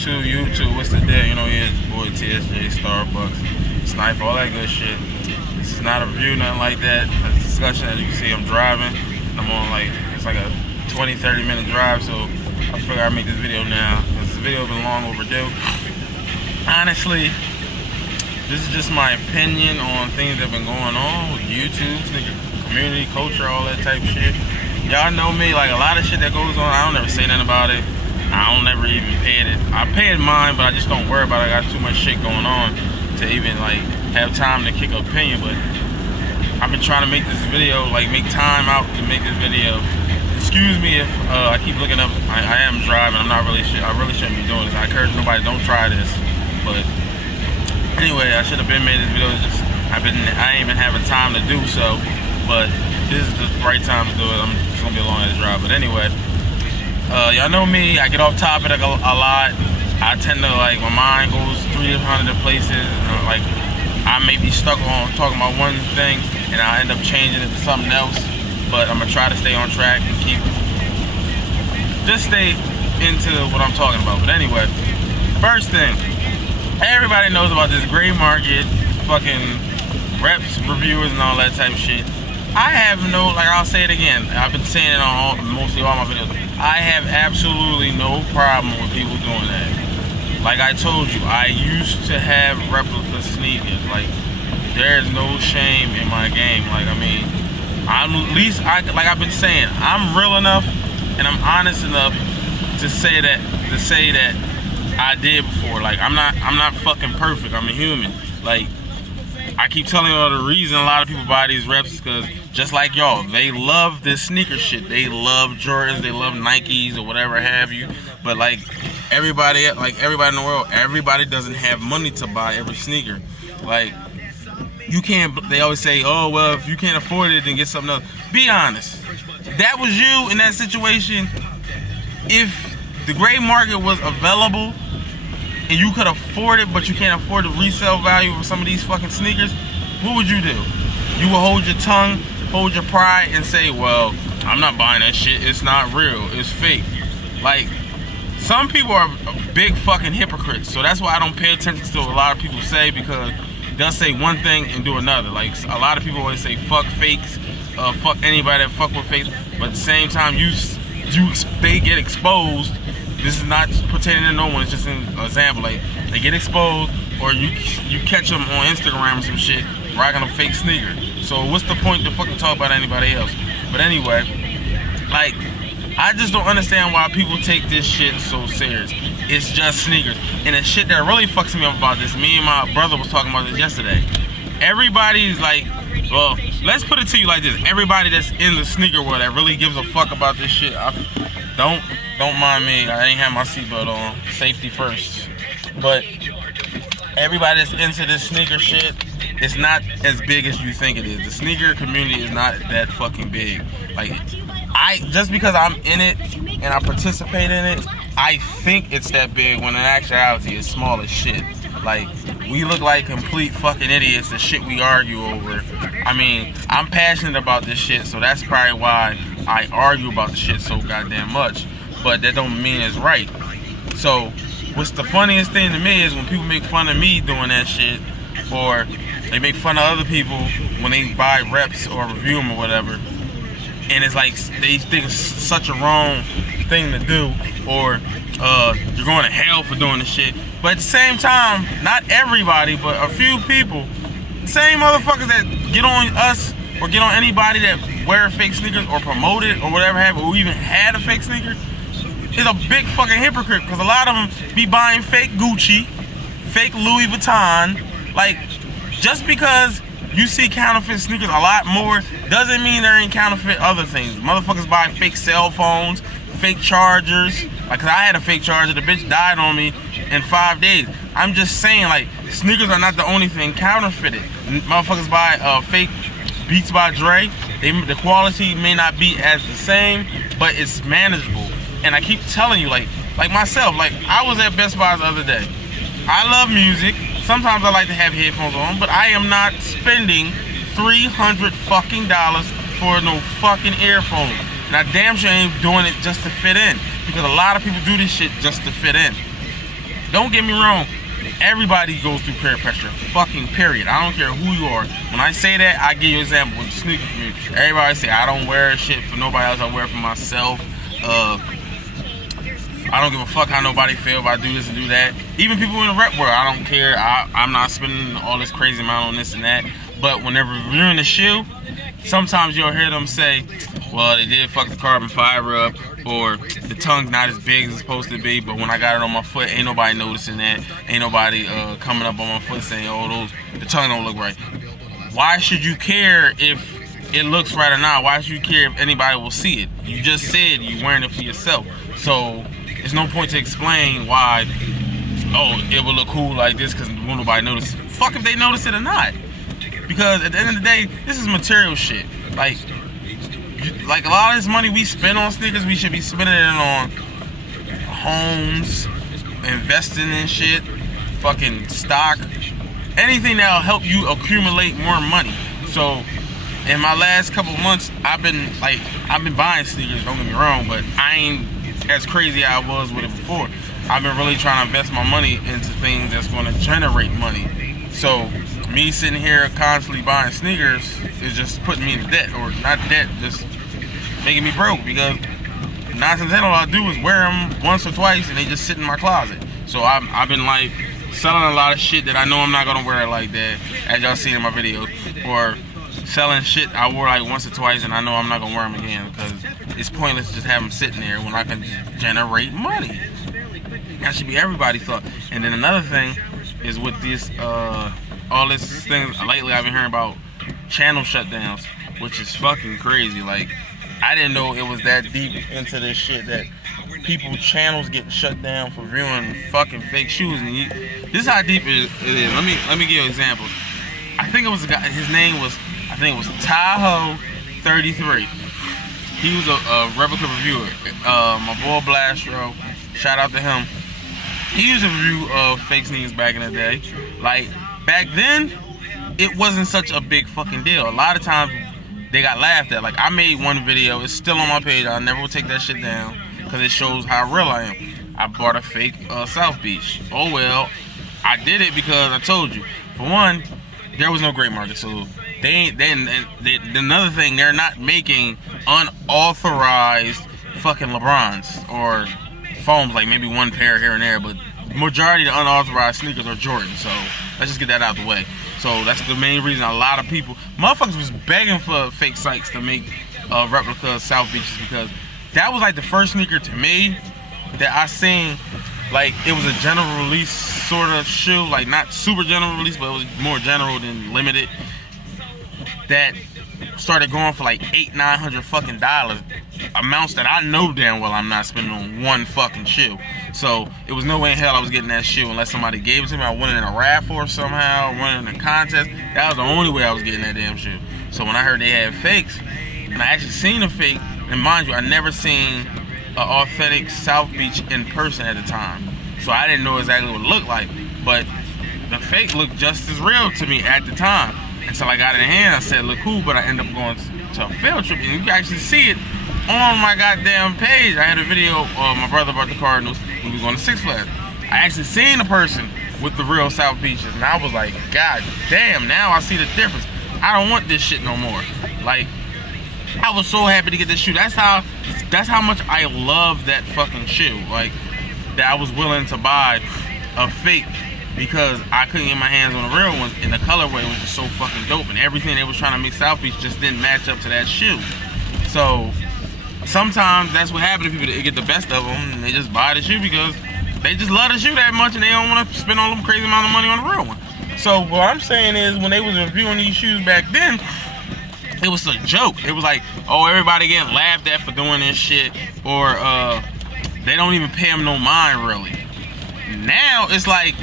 YouTube, what's the deal? You know, here's boy TSJ, Starbucks, Snipe, all that good shit. This is not a review, nothing like that. It's a discussion. As you can see, I'm driving. I'm on it's like a 20-30 minute drive, so I figured I'd make this video now, because this video has been long overdue. Honestly, this is just my opinion on things that have been going on with YouTube, sneaker community, culture, all that type of shit. Y'all know me, like a lot of shit that goes on, I don't ever say nothing about it. I don't ever even pay it. I pay it mine, but I just don't worry about it. I got too much shit going on to even like have time to kick an opinion. But I've been trying to make this video, like make time out to make this video. Excuse me if I keep looking up. I am driving. I'm not really I really shouldn't be doing this. I encourage nobody, don't try this. But anyway, I should have been made this video. I ain't even having time to do so. But this is the right time to do it. It's gonna be a long ass drive. But anyway, y'all know me. I get off topic a lot. I tend to like, my mind goes 300 places. Like I may be stuck on talking about one thing and I end up changing it to something else. But I'm gonna try to stay on track and just stay into what I'm talking about. But anyway, first thing, everybody knows about this gray market, fucking reps, reviewers, and all that type of shit. I have I'll say it again. I've been saying it on mostly all my videos. I have absolutely no problem with people doing that. Like I told you, I used to have replica sneakers. Like, there's no shame in my game. Like, I mean, like I've been saying, I'm real enough and I'm honest enough to say that I did before. Like, I'm not fucking perfect. I'm a human. Like, I keep telling y'all the reason a lot of people buy these reps is because, just like y'all, they love this sneaker shit. They love Jordans, they love Nikes or whatever have you. But like everybody in the world, everybody doesn't have money to buy every sneaker. Like, you can't, they always say, oh, well, if you can't afford it, then get something else. Be honest. If that was you in that situation, if the gray market was available and you could afford it, but you can't afford the resale value of some of these fucking sneakers, what would you do? You would hold your tongue, hold your pride, and say, well, I'm not buying that shit. It's not real. It's fake. Like, some people are big fucking hypocrites. So that's why I don't pay attention to what a lot of people say, because they'll say one thing and do another. Like, a lot of people always say, fuck fakes, fuck anybody that fuck with fakes. But at the same time, they get exposed. This is not pertaining to no one, it's just an example. Like, they get exposed, or you catch them on Instagram or some shit rocking a fake sneaker. So what's the point to fucking talk about anybody else? But anyway, like, I just don't understand why people take this shit so serious. It's just sneakers. And the shit that really fucks me up about this, me and my brother was talking about this yesterday. Everybody's like, well, let's put it to you like this. Everybody that's in the sneaker world that really gives a fuck about this shit, don't mind me. I ain't have my seatbelt on. Safety first. But everybody that's into this sneaker shit, it's not as big as you think it is. The sneaker community is not that fucking big. Like, just because I'm in it and I participate in it, I think it's that big, when in actuality it's small as shit. Like, we look like complete fucking idiots, the shit we argue over. I mean, I'm passionate about this shit, so that's probably why I argue about the shit so goddamn much. But that don't mean it's right. So what's the funniest thing to me is when people make fun of me doing that shit, or they make fun of other people when they buy reps or review them or whatever, and it's like they think it's such a wrong thing to do, or you're going to hell for doing this shit. But at the same time, not everybody, but a few people, same motherfuckers that get on us or get on anybody that wear fake sneakers or promote it or whatever have, or even had a fake sneaker, is a big fucking hypocrite, because a lot of them be buying fake Gucci, fake Louis Vuitton. Like, just because you see counterfeit sneakers a lot more doesn't mean there ain't counterfeit other things. Motherfuckers buy fake cell phones, fake chargers. Like, 'cause I had a fake charger, the bitch died on me in 5 days. I'm just saying, like, sneakers are not the only thing counterfeited. Motherfuckers buy fake Beats by Dre. The quality may not be as the same, but it's manageable. And I keep telling you, like myself, like, I was at Best Buy the other day. I love music. Sometimes I like to have headphones on, but I am not spending $300 fucking for no fucking earphones. And I damn sure ain't doing it just to fit in, because a lot of people do this shit just to fit in. Don't get me wrong. Everybody goes through peer pressure. Fucking period. I don't care who you are. When I say that, I give you an example with the sneaker community. Everybody say I don't wear shit for nobody else. I wear it for myself. I don't give a fuck how nobody feel if I do this and do that. Even people in the rep world, I don't care. I'm not spending all this crazy amount on this and that. But when they're reviewing the shoe, sometimes you'll hear them say, well, they did fuck the carbon fiber up, or the tongue's not as big as it's supposed to be, but when I got it on my foot, ain't nobody noticing that. Ain't nobody coming up on my foot saying, oh, the tongue don't look right. Why should you care if it looks right or not? Why should you care if anybody will see it? You just said you're wearing it for yourself. So there's no point to explain why, oh, it will look cool like this because nobody notice. Fuck if they notice it or not. Because at the end of the day, this is material shit. Like a lot of this money we spend on sneakers, we should be spending it on homes, investing in shit, fucking stock, anything that'll help you accumulate more money. So in my last couple months, I've been buying sneakers, don't get me wrong, but I ain't as crazy as I was with it before. I've been really trying to invest my money into things that's going to generate money. So me sitting here constantly buying sneakers is just putting me in debt, or not debt, just making me broke, because 9 times 10 all I do is wear them once or twice and they just sit in my closet. So I've been like selling a lot of shit that I know I'm not gonna wear it like that, as y'all seen in my video, or selling shit I wore like once or twice and I know I'm not gonna wear them again, because it's pointless to just have them sitting there when I can generate money. That should be everybody's thought. And then another thing is with this all this thing lately, I've been hearing about channel shutdowns, which is fucking crazy. Like, I didn't know it was that deep into this shit, that people channels get shut down for viewing fucking fake shoes. And this is how deep it is. Let me give you an example. I think it was a guy. His name was, I think it was Tahoe 33. He was a replica reviewer. My boy Blastro, shout out to him. He used to review fake sneakers back in the day. Like, back then, it wasn't such a big fucking deal. A lot of times, they got laughed at. Like, I made one video, it's still on my page, I never will take that shit down, because it shows how real I am. I bought a fake South Beach. Oh well, I did it because I told you. For one, there was no gray market, so another thing, they're not making unauthorized fucking LeBrons or foams, like maybe one pair here and there, but majority of the unauthorized sneakers are Jordan. So let's just get that out of the way. So that's the main reason a lot of people, motherfuckers was begging for fake sites to make replica South Beaches, because that was like the first sneaker to me that I seen, like it was a general release sort of shoe, like not super general release, but it was more general than limited, that started going for like $800-900 fucking dollars, amounts that I know damn well I'm not spending on one fucking shoe. So it was no way in hell I was getting that shoe unless somebody gave it to me. I won it in a raffle or somehow, won it in a contest. That was the only way I was getting that damn shoe. So when I heard they had fakes, and I actually seen a fake, and mind you, I never seen an authentic South Beach in person at the time, so I didn't know exactly what it looked like. But the fake looked just as real to me at the time. Until I got it in hand, I said, look cool, but I ended up going to a field trip, and you can actually see it on my goddamn page. I had a video of my brother bought the Cardinals, we was going to Six Flags. I actually seen a person with the real South Beaches, and I was like, god damn, now I see the difference. I don't want this shit no more. Like, I was so happy to get this shoe. That's how much I love that fucking shoe. Like, that I was willing to buy a fake, because I couldn't get my hands on the real ones, and the colorway was just so fucking dope, and everything they was trying to make South Beach just didn't match up to that shoe. So sometimes that's what happens to people, that get the best of them and they just buy the shoe because they just love the shoe that much and they don't want to spend all them crazy amount of money on the real one. So what I'm saying is, when they was reviewing these shoes back then, it was a joke. It was like, oh, everybody getting laughed at for doing this shit, or they don't even pay them no mind really. Now it's like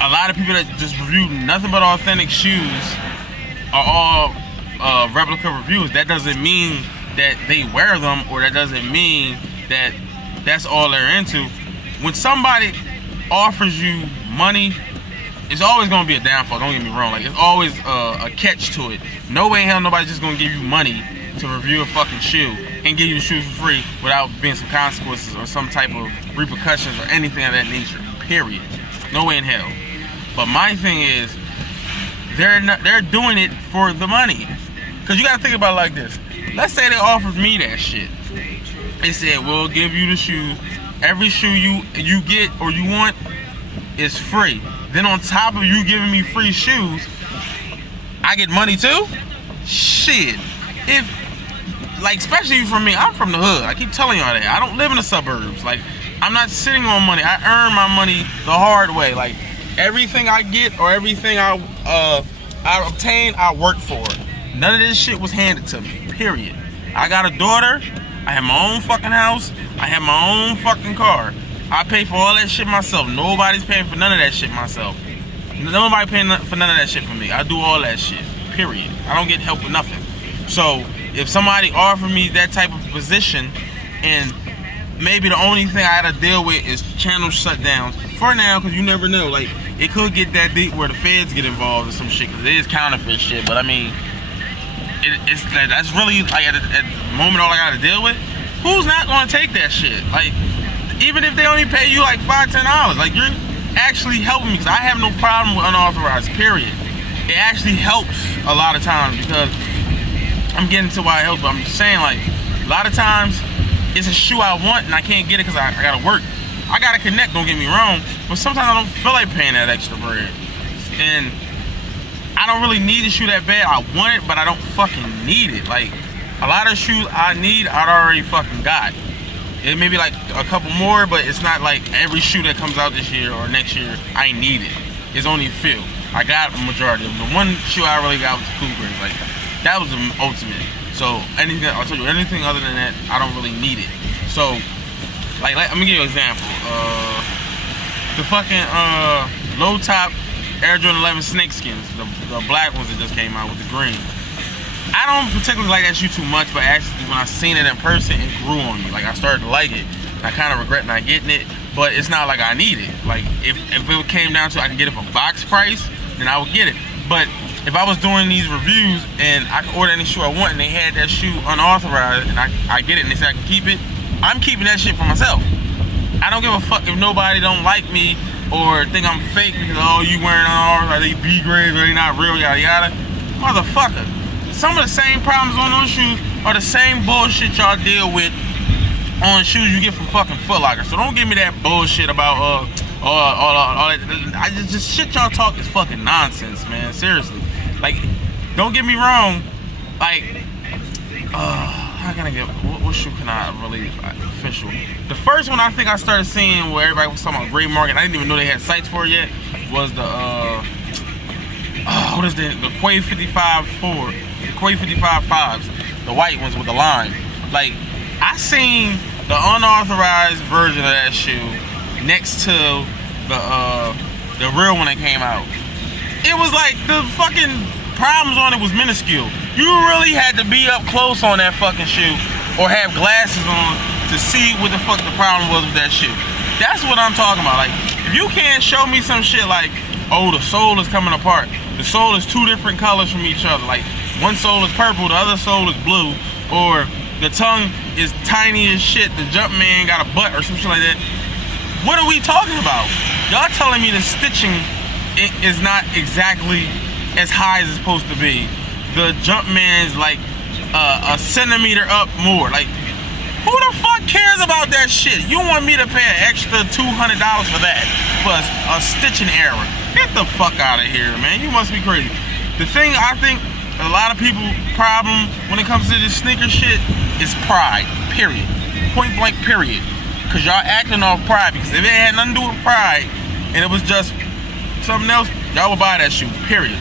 a lot of people that just review nothing but authentic shoes are all replica reviews. That doesn't mean that they wear them, or that doesn't mean that that's all they're into. When somebody offers you money, it's always gonna be a downfall, don't get me wrong. Like, it's always a catch to it. No way in hell nobody's just gonna give you money to review a fucking shoe and give you the shoe for free without being some consequences or some type of repercussions or anything of that nature, period. No way in hell. But my thing is, they're doing it for the money. Cause you gotta think about it like this. Let's say they offered me that shit. They said, we'll give you the shoes. Every shoe you get or you want is free. Then on top of you giving me free shoes, I get money too? Shit. Like, especially for me, I'm from the hood. I keep telling y'all that. I don't live in the suburbs. Like, I'm not sitting on money. I earn my money the hard way. Like, everything I get or everything I obtain, I work for. None of this shit was handed to me, period. I got a daughter. I have my own fucking house. I have my own fucking car. I pay for all that shit myself. Nobody's paying for none of that shit myself. Nobody paying for none of that shit for me. I do all that shit, period. I don't get help with nothing. So if somebody offered me that type of position, and maybe the only thing I had to deal with is channel shutdowns for now, because you never know. Like, it could get that deep where the feds get involved or some shit, because it is counterfeit shit. But I mean, that's really, like, at the moment, all I gotta deal with. Who's not gonna take that shit? Like, even if they only pay you like $5, $10, like, you're actually helping me, because I have no problem with unauthorized, period. It actually helps a lot of times, because I'm getting to why it helps, but I'm just saying, like, a lot of times it's a shoe I want and I can't get it because I gotta work. I gotta connect, don't get me wrong, but sometimes I don't feel like paying that extra bread. And I don't really need a shoe that bad. I want it, but I don't fucking need it. Like, a lot of shoes I need, I'd already fucking got. It may be like a couple more, but it's not like every shoe that comes out this year or next year, I need it. It's only a few. I got a majority of them. The one shoe I really got was the Cougars. Like, that was the ultimate. So, anything, I told you, anything other than that, I don't really need it. So, like let me give you an example. The fucking low top Air Jordan 11 snakeskins, the black ones that just came out with the green. I don't particularly like that shoe too much, but actually when I seen it in person, it grew on me. Like, I started to like it. I kind of regret not getting it, but it's not like I need it. Like, if it came down to I can get it for box price, then I would get it. But if I was doing these reviews and I could order any shoe I want and they had that shoe unauthorized and I get it and they said I can keep it, I'm keeping that shit for myself. I don't give a fuck if nobody don't like me or think I'm fake because, oh, you wearing unauthorized, are they B grades, are they not real, yada yada. Motherfucker. Some of the same problems on those shoes are the same bullshit y'all deal with on shoes you get from fucking Foot Locker. So don't give me that bullshit about all that. Just shit y'all talk is fucking nonsense, man. Seriously. Like, don't get me wrong. Like, how can I get, what shoe can I really official? The first one I think I started seeing where everybody was talking about gray market, I didn't even know they had sites for it yet, was the what is the Quay 55 4, the Quay 55 5s, the white ones with the line. Like, I seen the unauthorized version of that shoe next to the real one that came out. It was like the fucking problems on it was minuscule. You really had to be up close on that fucking shoe or have glasses on to see what the fuck the problem was with that shoe. That's what I'm talking about. Like, if you can't show me some shit like, oh, the sole is coming apart. The sole is two different colors from each other. Like, one sole is purple, the other sole is blue. Or the tongue is tiny as shit. The Jumpman got a butt or some shit like that. What are we talking about? Y'all telling me the stitching is not exactly as high as it's supposed to be. The Jumpman is like a centimeter up more. Like, who the fuck cares about that shit? You want me to pay an extra $200 for that? For a stitching error? Get the fuck out of here, man. You must be crazy. The thing I think a lot of people problem when it comes to this sneaker shit is pride, period. Point blank, period. Cause y'all acting off pride, because if it had nothing to do with pride and it was just something else, y'all would buy that shoe, period.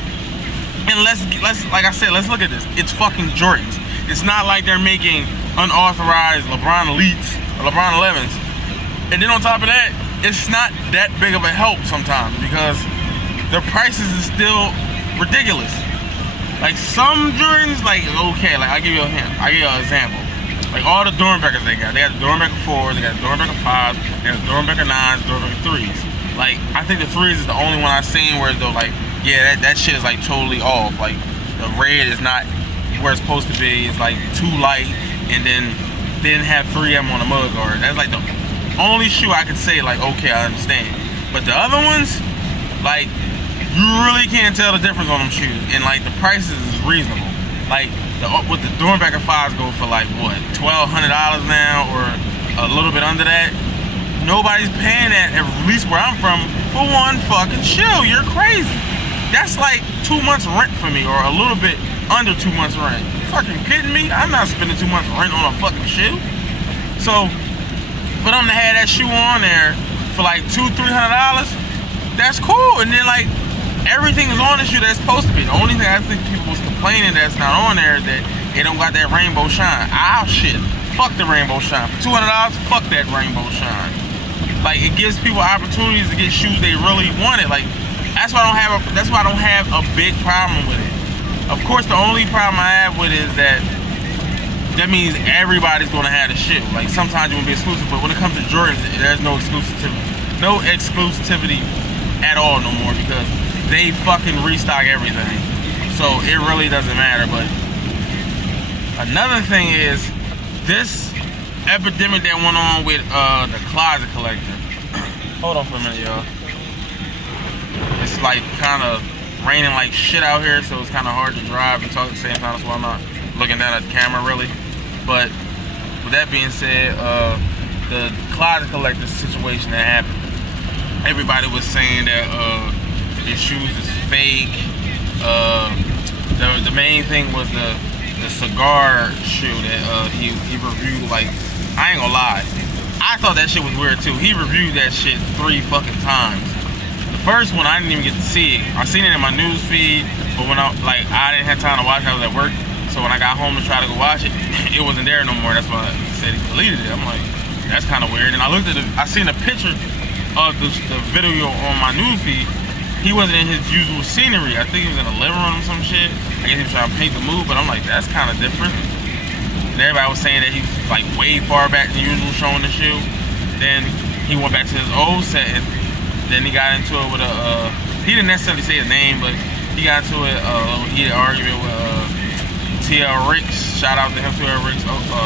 And let's like I said, let's look at this. It's fucking Jordans. It's not like they're making unauthorized LeBron Elites or LeBron 11s. And then on top of that, it's not that big of a help sometimes because their prices is still ridiculous. Like, some Jordans, like, okay, like, I'll give you an example. Like, all the Dornbeckers they got the Dornbecker 4s, they got the Dornbecker 5s, they got the Dornbecker 9s, Dornbecker 3s. Like, I think the 3s is the only one I've seen where though, like, yeah, that shit is like totally off. Like, the red is not where it's supposed to be. It's like too light, and then they didn't have 3M on the mud guard. That's like the only shoe I could say, like, okay, I understand. But the other ones, like, you really can't tell the difference on them shoes, and like the prices is reasonable. Like with the Dornbacher 5s go for like what, $1,200 now, or a little bit under that. Nobody's paying that, at least where I'm from, for one fucking shoe. You're crazy. That's like 2 months rent for me, or a little bit under 2 months rent. You fucking kidding me? I'm not spending 2 months rent on a fucking shoe. So for them to have that shoe on there for like $200-300, that's cool. And then like everything is on the shoe that's supposed to be. The only thing I think people was complaining that's not on there is that they don't got that rainbow shine. Ah shit, fuck the rainbow shine. For $200, fuck that rainbow shine. Like it gives people opportunities to get shoes they really wanted. Like that's why I don't have a big problem with it. Of course, the only problem I have with it is that means everybody's gonna have the shoe. Like sometimes you won't be exclusive, but when it comes to Jordans, there's no exclusivity. No exclusivity at all no more, because they fucking restock everything. So it really doesn't matter. But another thing is this epidemic that went on with the closet collector. Hold on for a minute, y'all. It's like kind of raining like shit out here, so it's kind of hard to drive and talk at the same time. That's why I'm not looking down at the camera really. But with that being said, the closet collector situation that happened, everybody was saying that his shoes is fake. The main thing was the cigar shoe that he reviewed. Like, I ain't gonna lie, I thought that shit was weird too. He reviewed that shit 3 fucking times. The first one I didn't even get to see it. I seen it in my news feed, but when I didn't have time to watch it, I was at work. So when I got home to try to go watch it, it wasn't there no more. That's why he said he deleted it. I'm like, that's kind of weird. And I looked at I seen a picture of the video on my news feed. He wasn't in his usual scenery. I think he was in a living room or some shit. I guess he was trying to paint the mood, but I'm like, that's kind of different. And everybody was saying that he was like way far back than usual showing the shoe. Then he went back to his old setting. Then he got into it with he didn't necessarily say his name, but he got into it, he had an argument with TL Ricks. Shout out to him, TL Ricks,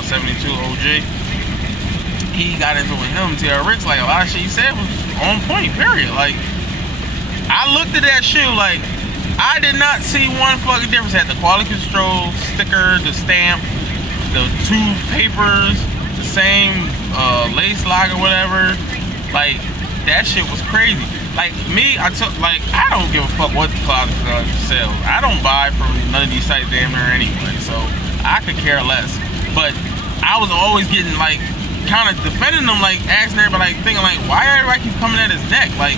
72 OG. He got into it with him, TL Ricks, like a lot of shit he said was on point, period. Like, I looked at that shoe, like, I did not see one fucking difference. It had the quality control sticker, the stamp, the 2 papers, the same lace lock or whatever. Like, that shit was crazy. Like me, I don't give a fuck what the closet sells. I don't buy from none of these sites damn near anyway, so I could care less. But I was always getting like, kind of defending them, like asking everybody, like thinking like, why everybody keep coming at his neck? Like,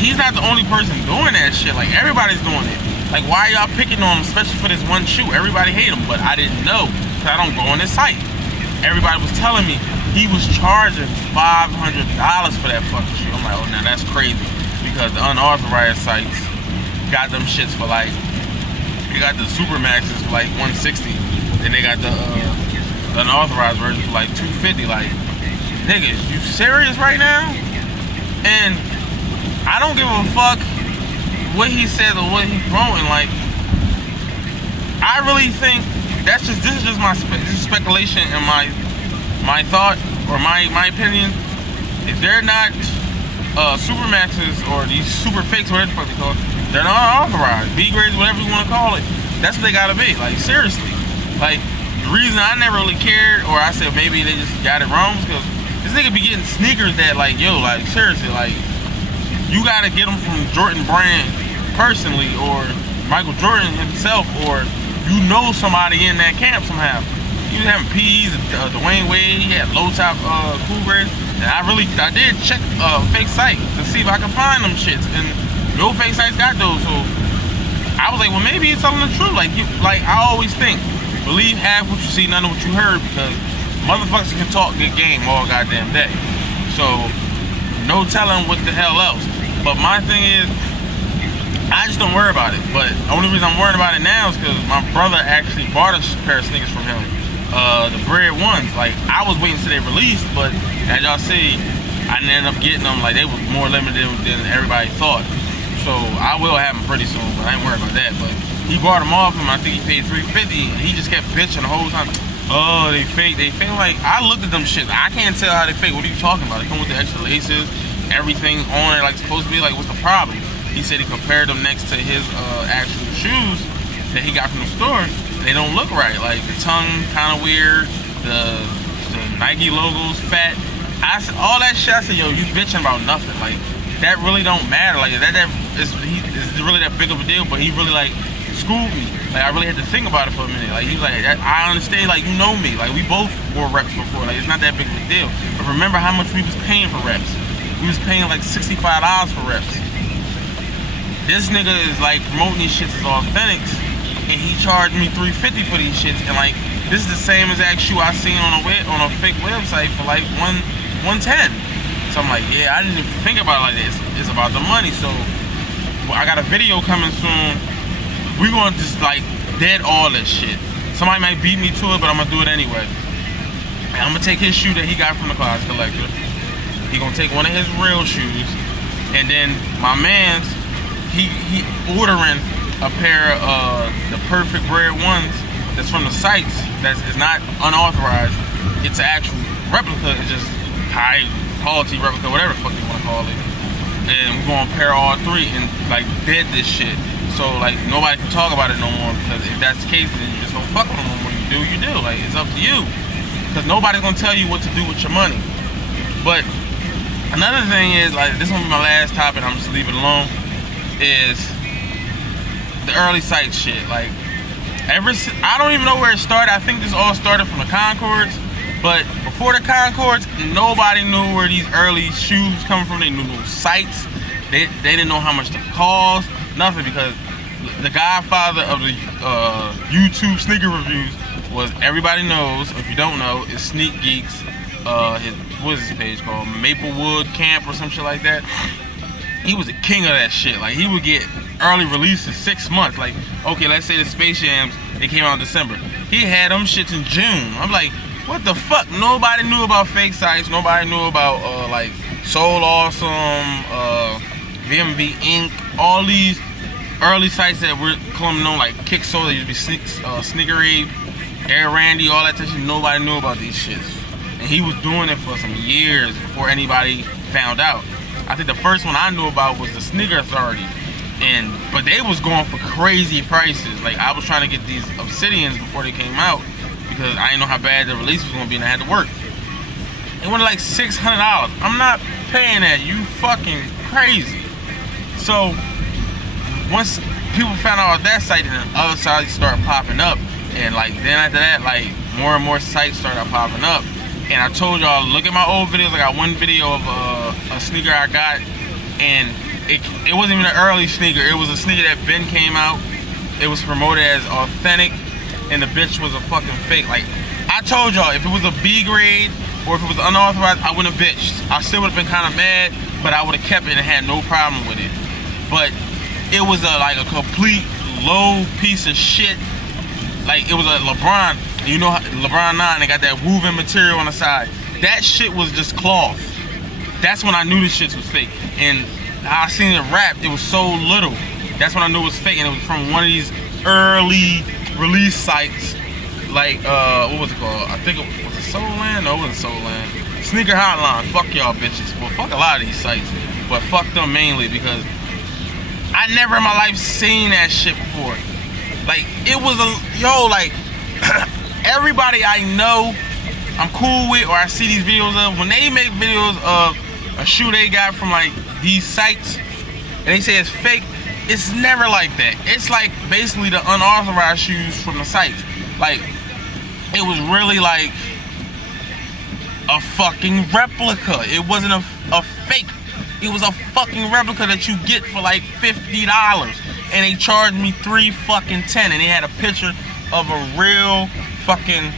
he's not the only person doing that shit. Like, everybody's doing it. Like, why y'all picking on him, especially for this one shoe? Everybody hate him, but I didn't know, because I don't go on this site. Everybody was telling me he was charging $500 for that fucking shoe. I'm like, oh, now that's crazy. Because the unauthorized sites got them shits for like, they got the Super Maxes for like $160. Then they got the unauthorized version for like $250. Like, niggas, you serious right now? And I don't give a fuck what he says or what he's promoting. Like, I really think this is just my speculation and my thought, or my opinion. If they're not Super Maxes or these Super Fakes, whatever the fuck they call it, they're not authorized. B grades, whatever you want to call it. That's what they gotta be. Like, seriously. Like, the reason I never really cared, or I said maybe they just got it wrong, is because this nigga be getting sneakers that, like, yo, like, seriously, like, you gotta get them from Jordan Brand personally, or Michael Jordan himself, or you know somebody in that camp somehow. He was having PEs, Dwayne Wade, he had low top cool grades. And I did check fake site to see if I could find them shits, and no fake sites got those. So I was like, well, maybe he's telling the truth. Like I always think, believe half what you see, none of what you heard, because motherfuckers can talk good game all goddamn day. So no telling what the hell else. But my thing is, I just don't worry about it. But the only reason I'm worried about it now is because my brother actually bought a pair of sneakers from him. The bread ones. Like, I was waiting till they released, but as y'all see, I didn't end up getting them. Like, they was more limited than everybody thought. So I will have them pretty soon, but I ain't worried about that. But he bought them off him. I think he paid $350, and he just kept bitching the whole time. Oh, they fake. They fake. Like, I looked at them shit. I can't tell how they fake. What are you talking about? They come with the extra laces. everything on it like supposed to be. Like, what's the problem? He said he compared them next to his actual shoes that he got from the store. They don't look right. Like, the tongue kind of weird, the Nike logo's fat. All that shit, I said, yo, you bitching about nothing. Like, that really don't matter. Like, is really that big of a deal? But he really, like, schooled me. Like, I really had to think about it for a minute. Like, he was like, I understand, like, you know me. Like, we both wore reps before. Like, it's not that big of a deal. But remember how much we was paying for reps. We was paying like $65 for reps. This nigga is like promoting these shits as authentics, and he charged me $350 for these shits. And like, this is the same exact shoe I seen on a fake website for like $110. So I'm like, yeah, I didn't even think about it like this. It's about the money. So I got a video coming soon. We gonna just like dead all this shit. Somebody might beat me to it, but I'm gonna do it anyway. And I'm gonna take his shoe that he got from the Closet Collector. He gonna take one of his real shoes, and then my man's he ordering a pair of the perfect rare ones that's from the sites that is not unauthorized. It's an actual replica. It's just high quality replica, whatever the fuck you wanna call it. And we're gonna pair all three and like dead this shit. So like nobody can talk about it no more, because if that's the case, then you just don't fuck with them no more. You do, you do. Like, it's up to you, because nobody's gonna tell you what to do with your money. But another thing is, like, this will be my last topic, I'm just leave it alone, is the early site shit. Like, I don't even know where it started. I think this all started from the Concords, but before the Concords, nobody knew where these early shoes coming from. They knew those sites. They didn't know how much they cost, nothing, because the godfather of the YouTube sneaker reviews was, everybody knows, if you don't know, is Sneak Geeks. What is his page called? Maplewood Camp or some shit like that. He was the king of that shit. Like, he would get early releases 6 months. Like, okay, let's say the Space Jams, they came out in December. He had them shits in June. I'm like, what the fuck? Nobody knew about fake sites. Nobody knew about like Soul Awesome, VMV Inc. All these early sites that we're calling known, like Kick Soul, that used to be Sneakerade, Air Randy, all that shit. Nobody knew about these shits. And he was doing it for some years before anybody found out. I think the first one I knew about was the Sneaker Authority. But they was going for crazy prices. Like, I was trying to get these Obsidians before they came out, because I didn't know how bad the release was gonna be and I had to work. It went like $600. I'm not paying that. You fucking crazy. So once people found out about that site, and then other sites started popping up, and like then after that, like more and more sites started popping up. And I told y'all, look at my old videos. I got one video of a sneaker I got, and it wasn't even an early sneaker. It was a sneaker that Ben came out. It was promoted as authentic, and the bitch was a fucking fake. Like, I told y'all, if it was a B grade or if it was unauthorized, I wouldn't have bitched. I still would have been kind of mad, but I would have kept it and had no problem with it. But it was like a complete low piece of shit. Like, it was a LeBron, and you know LeBron 9, they got that woven material on the side. That shit was just cloth. That's when I knew this shit was fake. And I seen it wrapped, it was so little. That's when I knew it was fake, and it was from one of these early release sites. Like, what was it called? I think it was Soulland? No, it wasn't Soulland. Sneaker Hotline. Fuck y'all bitches. Well, fuck a lot of these sites, but fuck them mainly, because I never in my life seen that shit before. Like, it was like, everybody I know, I'm cool with, or I see these videos of, when they make videos of a shoe they got from like these sites, and they say it's fake, it's never like that. It's like basically the unauthorized shoes from the sites. Like, it was really like a fucking replica. It wasn't a fake. It was a fucking replica that you get for like $50, and they charged me $310, and they had a picture of a real fucking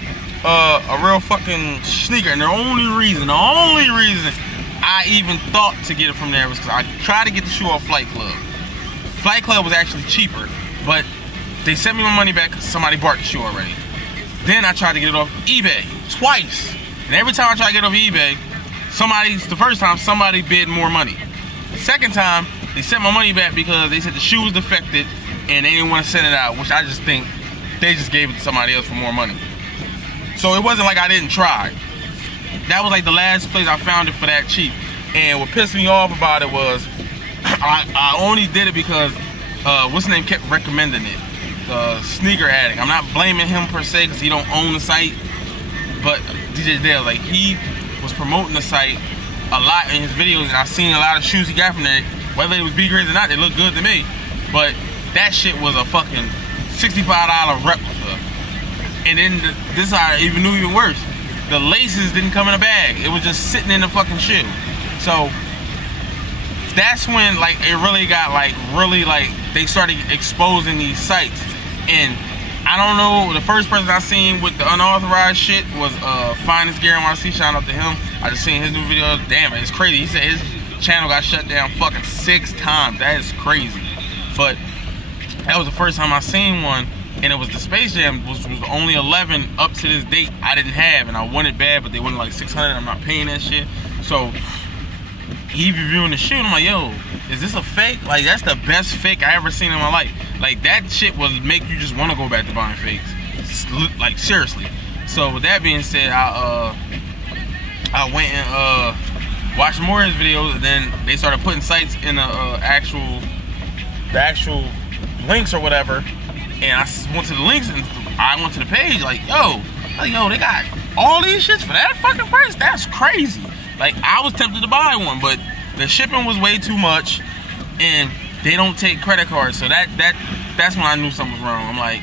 sneaker. And the only reason I even thought to get it from there was because I tried to get the shoe off Flight Club. Flight Club was actually cheaper, but they sent me my money back because somebody bought the shoe already. Then I tried to get it off eBay twice, and every time I tried to get it off eBay, the first time somebody bid more money. The second time, they sent my money back because they said the shoe was defected and they didn't want to send it out, which I just think they just gave it to somebody else for more money. So it wasn't like I didn't try. That was like the last place I found it for that cheap. And what pissed me off about it was I only did it because what's his name kept recommending it. The Sneaker Addict. I'm not blaming him per se because he don't own the site, but DJ Dale, like, he was promoting the site a lot in his videos, and I've seen a lot of shoes he got from there. Whether it was B grades or not, they look good to me. But that shit was a fucking $65 replica. And then this is how I even knew even worse. The laces didn't come in a bag. It was just sitting in the fucking shoe. So that's when, like, it really got, like, really, like, they started exposing these sites. And I don't know, the first person I seen with the unauthorized shit was Finest Gear NYC. Shout out to him. I just seen his new video. Damn, it's crazy. He said his channel got shut down fucking 6 times. That is crazy. But that was the first time I seen one, and it was the Space Jam, which was only 11 up to this date I didn't have, and I wanted bad, but they wanted like 600. I'm not paying that shit. So he reviewing the shoe, and I'm like, yo, is this a fake? Like, that's the best fake I ever seen in my life. Like, that shit would make you just want to go back to buying fakes. Like, seriously. So with that being said, I went and watched more of his videos, and then they started putting sites in the actual links or whatever. And I went to the links, and I went to the page like, yo, they got all these shits for that fucking price? That's crazy. Like, I was tempted to buy one, but the shipping was way too much, and they don't take credit cards. So that's when I knew something was wrong. I'm like,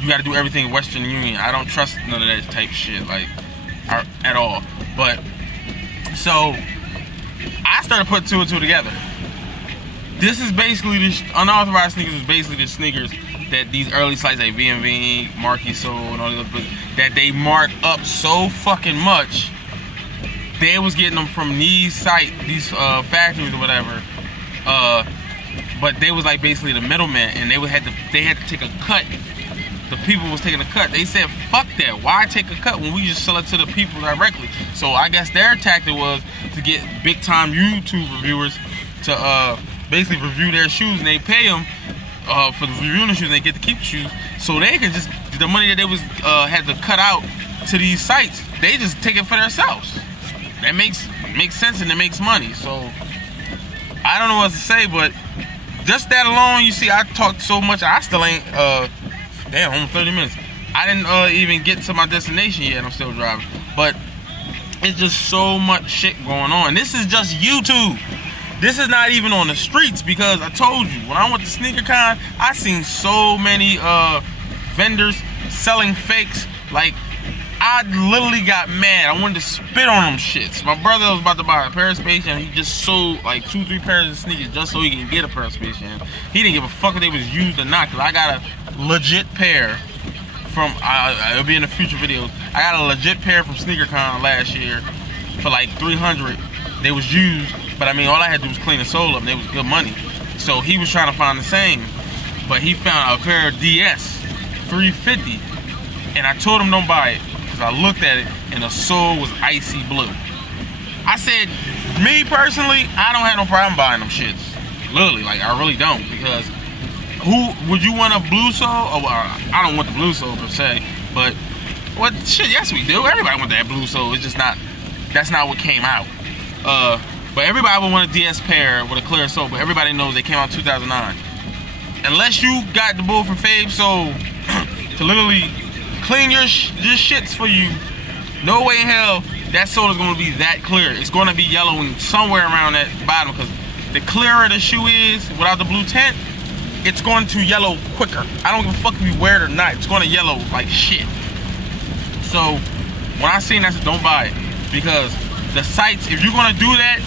you got to do everything Western Union. I don't trust none of that type shit, like, at all. But so I started putting 2 and 2 together. This is basically the unauthorized sneakers. Is basically the sneakers that these early sites like VMV, Marquee Soul, and all these other, that they mark up so fucking much. They was getting them from these factories or whatever, but they was like basically the middleman, and they had to take a cut. The people was taking a cut. They said, fuck that, why take a cut when we just sell it to the people directly? So I guess their tactic was to get big time YouTube reviewers to basically review their shoes, and they pay them for the reviewing the shoes, and they get to keep the shoes, so they can just, the money that they was had to cut out to these sites, they just take it for themselves. That makes sense, and it makes money. So I don't know what to say, but just that alone, you see, I talked so much, I still ain't damn, almost 30 minutes. I didn't even get to my destination yet, and I'm still driving. But it's just so much shit going on. This is just YouTube. This is not even on the streets, because I told you, when I went to SneakerCon, I seen so many vendors selling fakes. Like, I literally got mad. I wanted to spit on them shits. My brother was about to buy a pair of Space Jam. He just sold like 2-3 pairs of sneakers just so he can get a pair of Space Jam. He didn't give a fuck if they was used or not, because I got a legit pair from, it'll be in the future videos. I got a legit pair from SneakerCon last year for like 300. They was used, but I mean, all I had to do was clean the sole up, and it was good money. So he was trying to find the same, but he found a pair of DS 350, and I told him don't buy it, because I looked at it, and the sole was icy blue. I said, me personally, I don't have no problem buying them shits. Literally, like, I really don't, because who would you want a blue sole? Oh, well, I don't want the blue sole per se, but what shit? Yes, we do. Everybody want that blue sole. It's just not. That's not what came out. But everybody would want a DS pair with a clear sole. But everybody knows they came out in 2009. Unless you got the bull from Fabe Soul to literally clean your shits for you, no way in hell that sole is going to be that clear. It's going to be yellowing somewhere around that bottom, because the clearer the shoe is without the blue tint, it's going to yellow quicker. I don't give a fuck if you wear it or not. It's going to yellow like shit. So when I seen that, I said don't buy it, because the sites, if you're going to do that,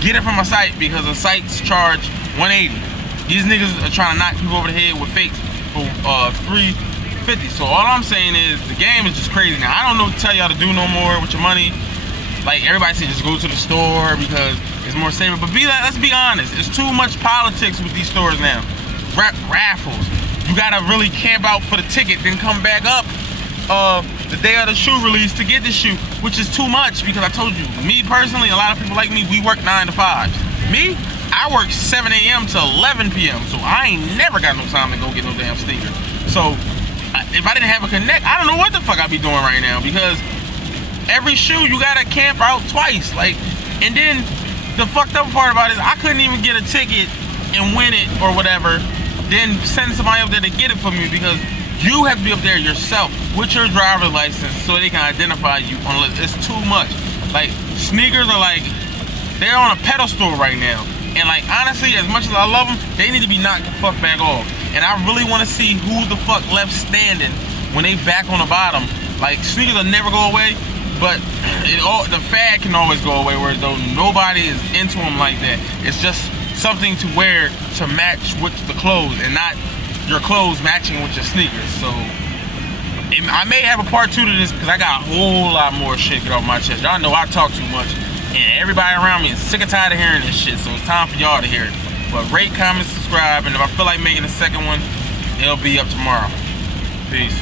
get it from a site, because the sites charge $180. These niggas are trying to knock people over the head with fakes for $350. So all I'm saying is the game is just crazy now. I don't know what to tell y'all to do no more with your money. Like, everybody said just go to the store because it's more safer. But let's be honest, there's too much politics with these stores now. Raffles. You gotta really camp out for the ticket, then come back up the day of the shoe release to get the shoe, which is too much, because I told you, me personally, a lot of people like me, we work 9 to 5. Me, I work 7 a.m. to 11 p.m. So I ain't never got no time to go get no damn sneaker. So if I didn't have a connect, I don't know what the fuck I'd be doing right now, because every shoe you gotta camp out twice. Like, and then the fucked up part about it is I couldn't even get a ticket and win it or whatever, then send somebody up there to get it for me, because you have to be up there yourself with your driver's license so they can identify you. Unless it's too much. Like, sneakers are like, they're on a pedestal right now. And like, honestly, as much as I love them, they need to be knocked the fuck back off. And I really want to see who the fuck left standing when they back on the bottom. Like, sneakers will never go away, but the fad can always go away, where though nobody is into them like that. It's just something to wear to match with the clothes, and not your clothes matching with your sneakers. So I may have a part 2 to this, because I got a whole lot more shit get off my chest. Y'all know I talk too much, and everybody around me is sick and tired of hearing this shit, so it's time for y'all to hear it. But rate, comment, subscribe, and if I feel like making a second one, it'll be up tomorrow. Peace.